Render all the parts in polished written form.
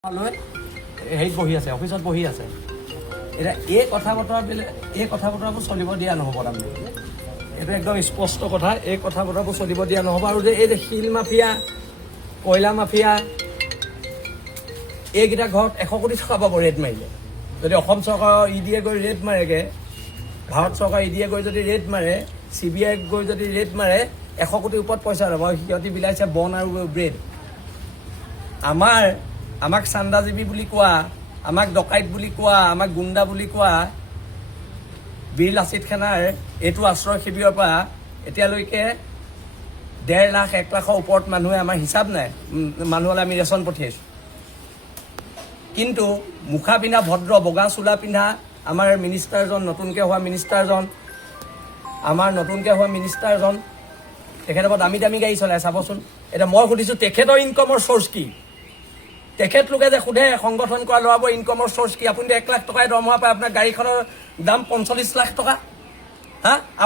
হেৰিত বহি আছে, অফিচত বহি আছে। এতিয়া এই কথা বতৰাবোৰ চলিব দিয়া নহ'ব তাৰমানে। এইটো একদম স্পষ্ট কথা, এই কথা বতৰাবোৰ চলিব দিয়া নহ'ব। আৰু যে এই যে শিল মাফিয়া, কয়লা মাফিয়া, এইকেইটা ঘৰত 100 কোটি টকা পাব ৰেড মাৰিলে। যদি অসম চৰকাৰৰ ইডিয়ে গৈ ৰেড মাৰেগৈ, ভাৰত চৰকাৰৰ ইডিয়ে গৈ যদি ৰেড মাৰে, CBI গৈ যদি ৰেড মাৰে, 100 কোটিৰ ওপৰত পইচা ল'ব। সিহঁতি বিলাইছে বন আৰু ব্ৰেড। আমাক চান্দাজীৱী বুলি কোৱা, আমাক ডকাইত বুলি কোৱা, আমাক গুণ্ডা বুলি কোৱা বীৰ লাচিত সেনাৰ এইটো আশ্ৰয় শিবিৰৰ পৰা এতিয়ালৈকে 1.5 লাখ 1 লাখৰ ওপৰত মানুহে আমাৰ হিচাপ নাই মানুহলৈ আমি ৰেচন পঠিয়াইছোঁ। কিন্তু মুখা পিন্ধা ভদ্ৰ বগা চোলা পিন্ধা আমাৰ মিনিষ্টাৰজন, নতুনকৈ হোৱা মিনিষ্টাৰজন তেখেতৰ পৰা দামী দামী গাড়ী চলাই চাবচোন। এতিয়া মই সুধিছোঁ তেখেতৰ ইনকমৰ চ'ৰ্চ কি? তেখেতলোকে যে সোধে সংগঠন কৰা ল'ৰাবোৰ ইনকমৰ চ'ৰ্চ কি? আপুনি 1 লাখ টকাই দৰমহা পায়, আপোনাৰ গাড়ীখনৰ দাম 45 লাখ টকা।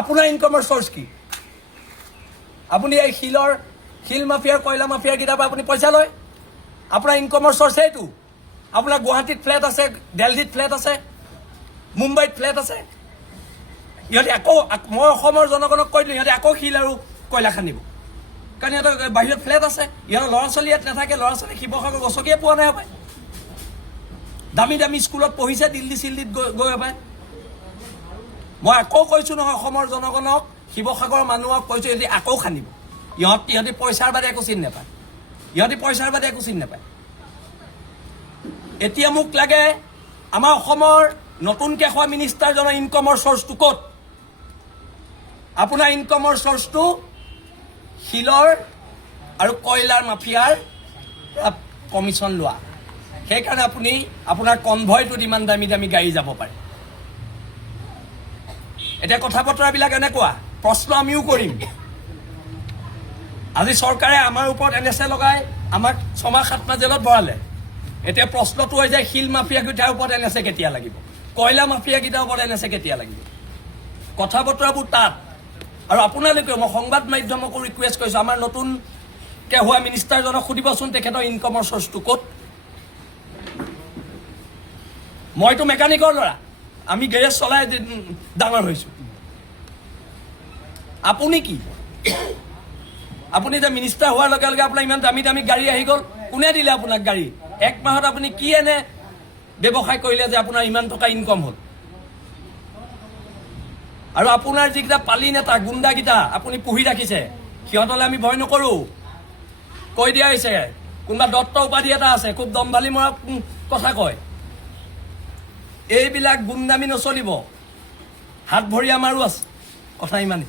আপোনাৰ ইনকমৰ চ'ৰ্চ কি? আপুনি এই শিল মাফিয়াৰ, কয়লা মাফিয়াৰ কেইটাৰ পৰা আপুনি পইচা লয়। আপোনাৰ ইনকমৰ চ'ৰ্চ এইটো। আপোনাৰ গুৱাহাটীত ফ্লেট আছে, দিল্লীত ফ্লেট আছে, মুম্বাইত ফ্লেট আছে। ইহঁতে মই অসমৰ জনগণক কৈ দিলোঁ, ইহঁতে আকৌ শিল আৰু কয়লা খান্দিব। কাৰণ ইহঁতৰ বাহিৰত ফ্লেট আছে, ইহঁতৰ ল'ৰা ছোৱালী ইয়াত নাথাকে, ল'ৰা ছোৱালী শিৱসাগৰ গছকিয়ে পোৱা নাই হপায়। দামী দামী স্কুলত পঢ়িছে, চিল্লীত গৈ হপায়। মই আকৌ কৈছোঁ নহয়, অসমৰ জনগণক, শিৱসাগৰৰ মানুহক কৈছোঁ, ইহঁতি আকৌ খান্দিব। ইহঁতি পইচাৰ বাদে একো চিনি নাপায়। এতিয়া মোক লাগে আমাৰ অসমৰ নতুনকৈ হোৱা মিনিষ্টাৰজনৰ ইনকমৰ চ'ৰ্চটো ক'ত? আপোনাৰ ইনকমৰ চ'ৰ্চটো শিলৰ আৰু কয়লাৰ মাফিয়াৰ কমিশ্যন লোৱা। সেইকাৰণে আপুনি আপোনাৰ কনভয়টোত ইমান দামী দামী গাড়ী যাব পাৰে। এতিয়া কথা বতৰাবিলাক এনেকুৱা, প্ৰশ্ন আমিও কৰিম। আজি চৰকাৰে আমাৰ ওপৰত NSA লগাই আমাক 6 মাহ 7 মাহ জেলত ভৰালে। এতিয়া প্ৰশ্নটো হৈ যায়, শিল মাফিয়াকেইটাৰ ওপৰত NSA কেতিয়া লাগিব? কয়লা মাফিয়াকেইটাৰ ওপৰত NSA কেতিয়া লাগিব? কথা বতৰাবোৰ তাত। আৰু আপোনালোকেও, মই সংবাদ মাধ্যমকো ৰিকুৱেষ্ট কৰিছোঁ, আমাৰ নতুনকৈ হোৱা মিনিষ্টাৰজনক সুধিবচোন তেখেতৰ ইনকমৰ চ'ৰ্চটো ক'ত? মইতো মেকানিকৰ ল'ৰা, আমি গেৰেজ চলাই ডাঙৰ হৈছোঁ। আপুনি কি? আপুনি যে মিনিষ্টাৰ হোৱাৰ লগে লগে আপোনাৰ ইমান দামী দামী গাড়ী আহি গ'ল। কোনে দিলে আপোনাক গাড়ী? 1 মাহত আপুনি কি এনে ব্যৱসায় কৰিলে যে আপোনাৰ ইমান টকা ইনকম হ'ল? আৰু আপোনাৰ যিকেইটা পালি নেতা, গুণ্ডাকেইটা আপুনি পুহি ৰাখিছে, সিহঁতলৈ আমি ভয় নকৰোঁ। কৈ দিয়া হৈছে, কোনোবা দত্ত উপাধি এটা আছে, খুব দম্ভালি মৰা কথা কয়। এইবিলাক গুণ্ডামি নচলিব। হাত ভৰি আমাৰো আছে, কথা ইমানেই।